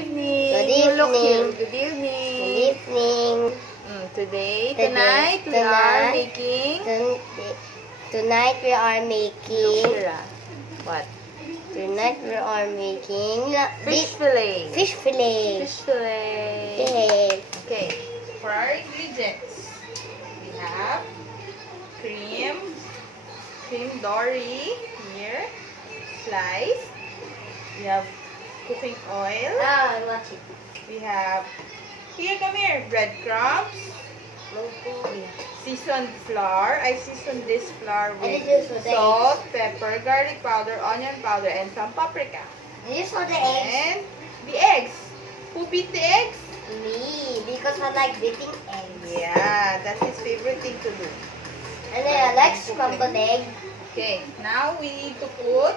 evening. Good You look evening. here. Good evening. Good evening. Tonight we are making. Tonight we are making. Look here. What? Tonight we are making Fish fillet. Fish fillet. Fish fillet. Yay. Okay. For our ingredients, we have cream dory here, sliced. We have cooking oil. I want it. We have come here, breadcrumbs, seasoned flour. I seasoned this flour with salt, pepper, garlic powder, onion powder, and some paprika. This for the eggs. And the eggs. Who beat the eggs? Me, because I like beating eggs. Yeah, that's his favorite thing to do. And then I like scrambled egg. Okay, now we need to put.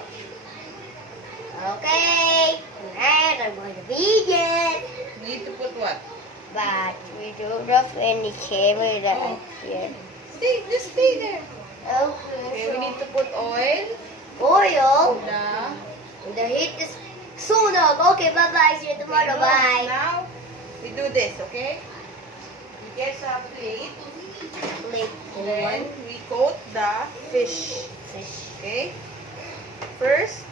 Okay, tonight I'm going to begin. We need to put what? But we don't have any camera here. Just stay there. Okay, Okay, we need to put oil. oil. The The heat is soon up. Okay, bye-bye. See you tomorrow. Bye. Now we do this, okay? We get a plate. Plate Then we coat the fish. fish. Okay? First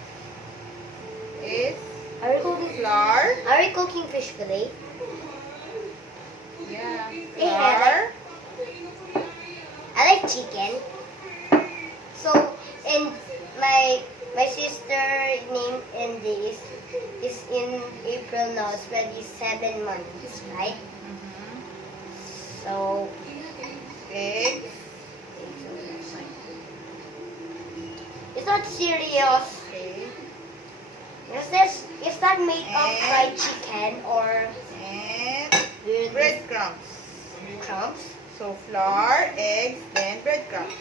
is Are we cooking flour. Are we cooking fish fillet? Yeah. Yeah, Flour. I like chicken. So, and my sister name in this is in April now. It's 27 months, right? So, Eggs. it's not serious. Okay. Is that made of And- fried chicken or And with breadcrumbs. crumbs? So flour, eggs, then breadcrumbs.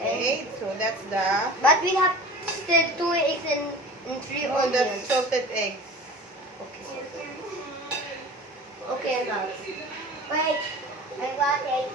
Okay, so that's the. But we have still 2 eggs and 3 Oh, that's onions. salted eggs. Okay. Okay, now. Wait, I got egg.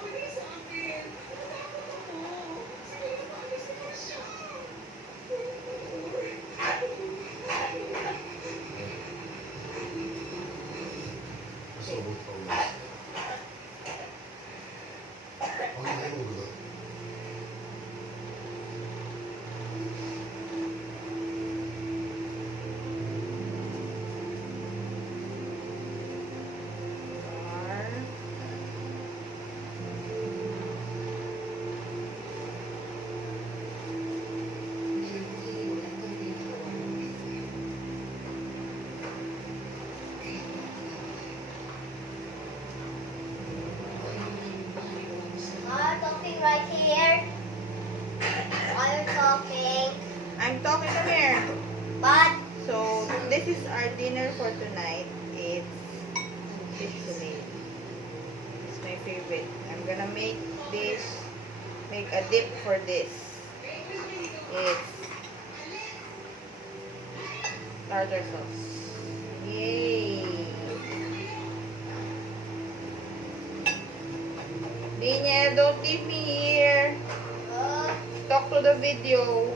Flour. Talking right here. I'm talking. I'm talking to here. But So this is our dinner for tonight. It's fish fillet. It's my favorite. I'm gonna make a dip for this. It's tartar sauce. Yay! Daniel, don't leave me here. Talk to the video.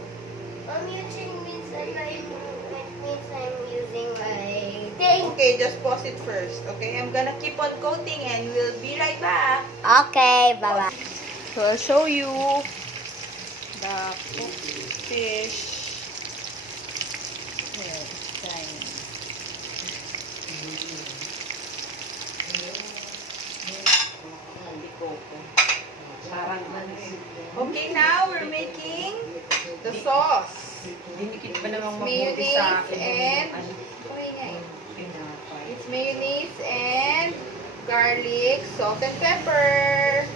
muting means I'm using my thing. Okay, just pause it first. Okay, I'm gonna keep on coating and we'll be right back. Okay, bye bye. So I'll show you the cooked fish. Here, it's tiny. Okay, now we're making the sauce. Dinikit pa namang It's mabuti sa mayonnaise akin. and it's mayonnaise and garlic, salt and pepper.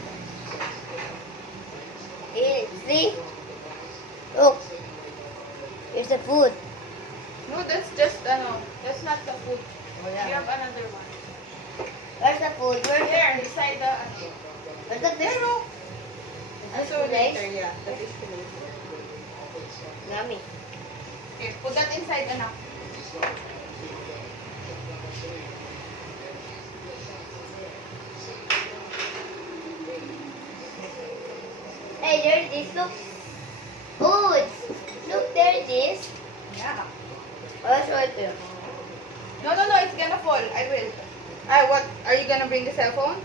See? Look. Here's the food. No, that's just that's not the food. We have another one. Where's the food? Where's There, beside the Where's the fish? no. That's So nice. later, yeah, the fish fillet. Yummy. Okay, put that inside, anak. Hey, there's this. Look. Oh, it's. Look, there it is. Yeah. Oh, it's right there. No, no, no, it's gonna fall. I will. What? Are you gonna bring the cell phone?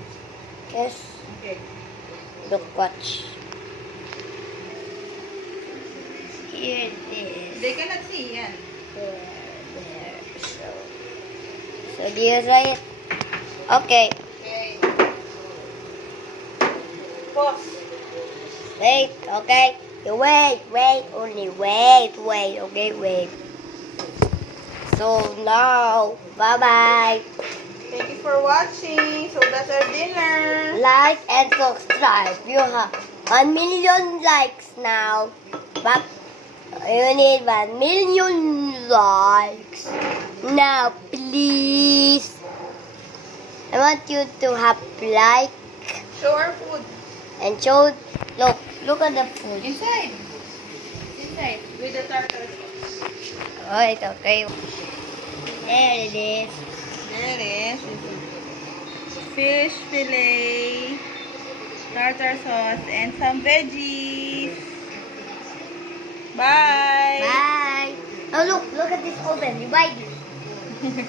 Yes. Okay. Look, watch. Here it is. They cannot see yan. There. So do you try it? Okay. Okay. Pause. Wait, okay. You wait, only wait, okay, wait. So now, bye-bye. Thank you for watching. So that's our dinner. Like and subscribe. You have 1 million likes now. But you need 1 million likes. Now, please. I want you to have like Show our food. and show. Look at the food. Inside. Inside. With the tartar sauce. Alright, okay. There it is. There it is. Fish fillet, tartar sauce, and some veggies. Bye. Bye. Oh, look at this oven. You buy this.